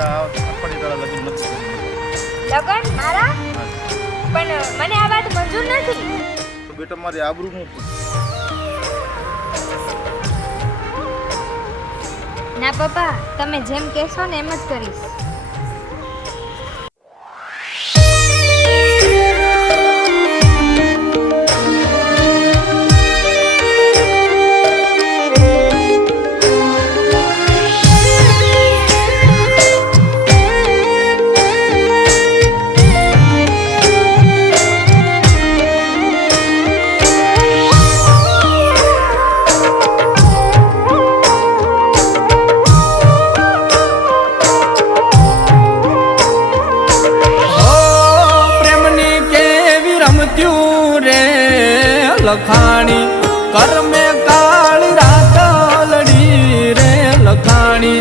બેટા અઠવાડિયે તારા લગ્ન નથી લગન મારા પણ મને આ વાત મંજૂર નથી. તો બેટા મારી આબરૂ નું ના પપ્પા, તમે જેમ કહેશો ને એમ જ કરીશ. લખાણી કરમે કાળી રાતલડી રે લખાણી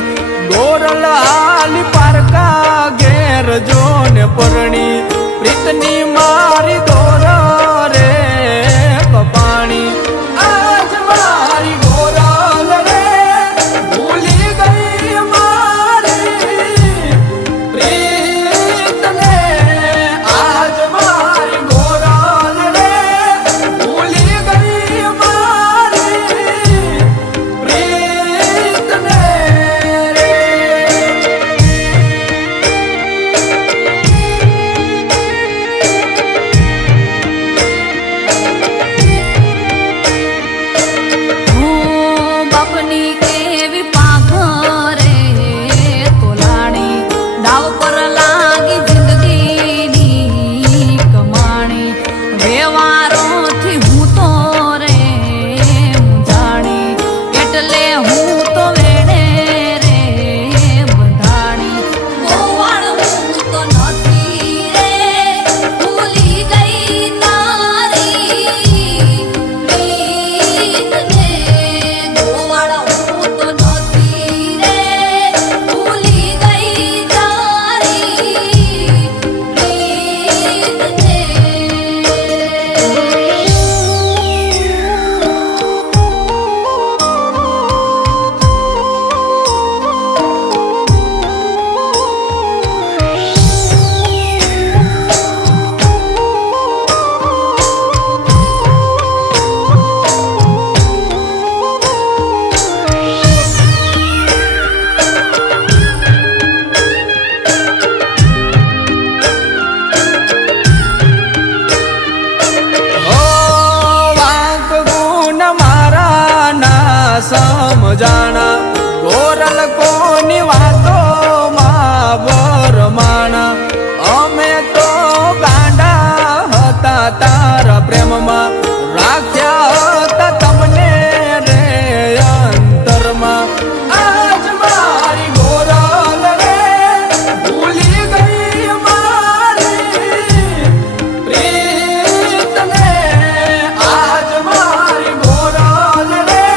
ગોરલ આલી પારકા ઘેર જોને પરણી પ્રીતની મારી દોર રે કપાણી આજ મારી ગોરલ રે ભૂલી ગઈ મારી પ્રીતને આજ મારી ગોરલ રે સમજાણા ગોરલ કોની વાતો માં વરમાણા અમે તો ગાંડા હતા તારા પ્રેમમાં રાખ્યા હતા તમને રે અંતરમાં આજ મારી ગોરલ રે ભૂલી ગઈ મારી પ્રીતને આજ મારી ગોરલ રે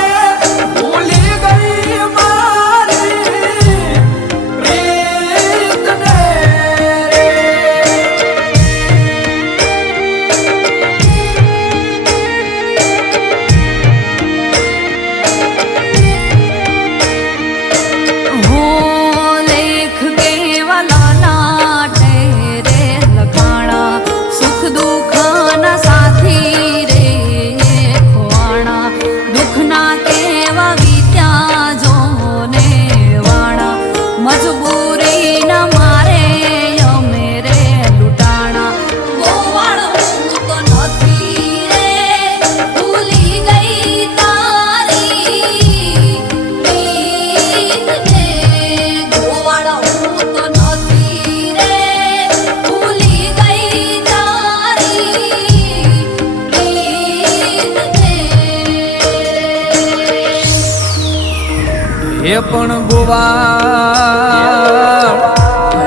એ પણ ગોવાળ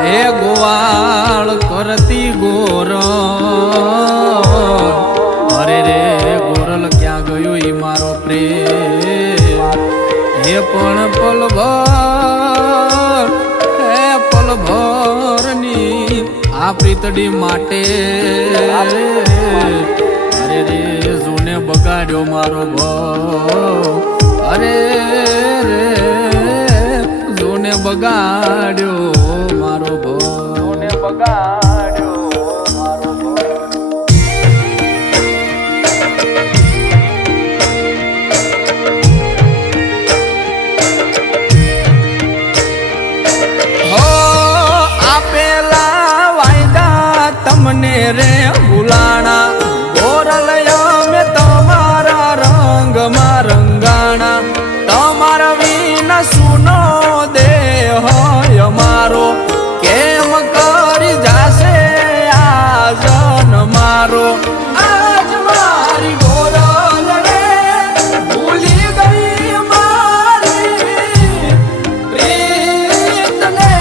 હે ગોવાળ કરતી ગોર અરે રે ગોરલ ક્યાં ગયો ઈ મારો પ્રેમ હે પણ પલભરની આ પ્રીતડી માટે અરે રે જોને બગાડ્યો મારો ભાવ અરે રે જોને બગાડ્યો મને રે ભૂલાણા ગોરલયા મેં તમારા રંગમાં રંગાણા તમારા વિના સુનો દેહ અમારો કેમ કરી જાશે આજન મારો આજ મારી ગોરલ રે ભૂલી ગઈ મારી પ્રીતને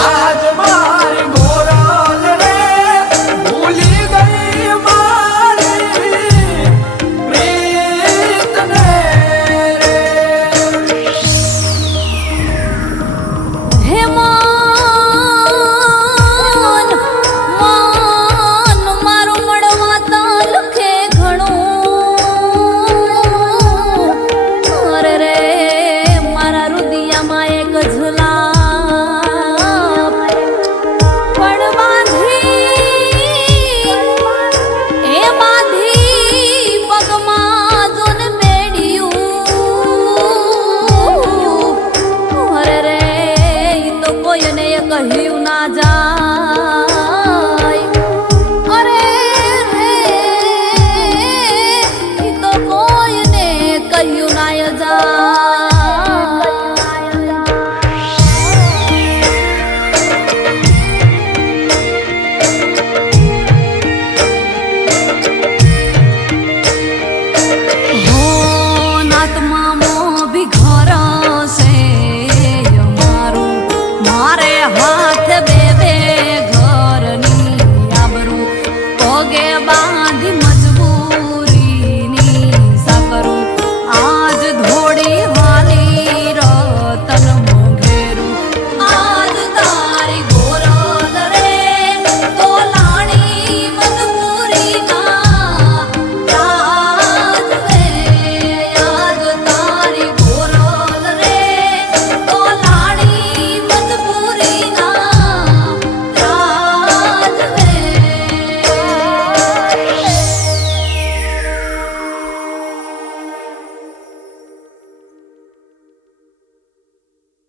આજ મારી ગોરલ રે ભૂલી ગઈ મારી પ્રીતને હે મન મારું મળવા તો લખે ઘણું અરે રે મારા રુદિયામાં એક ઝુલા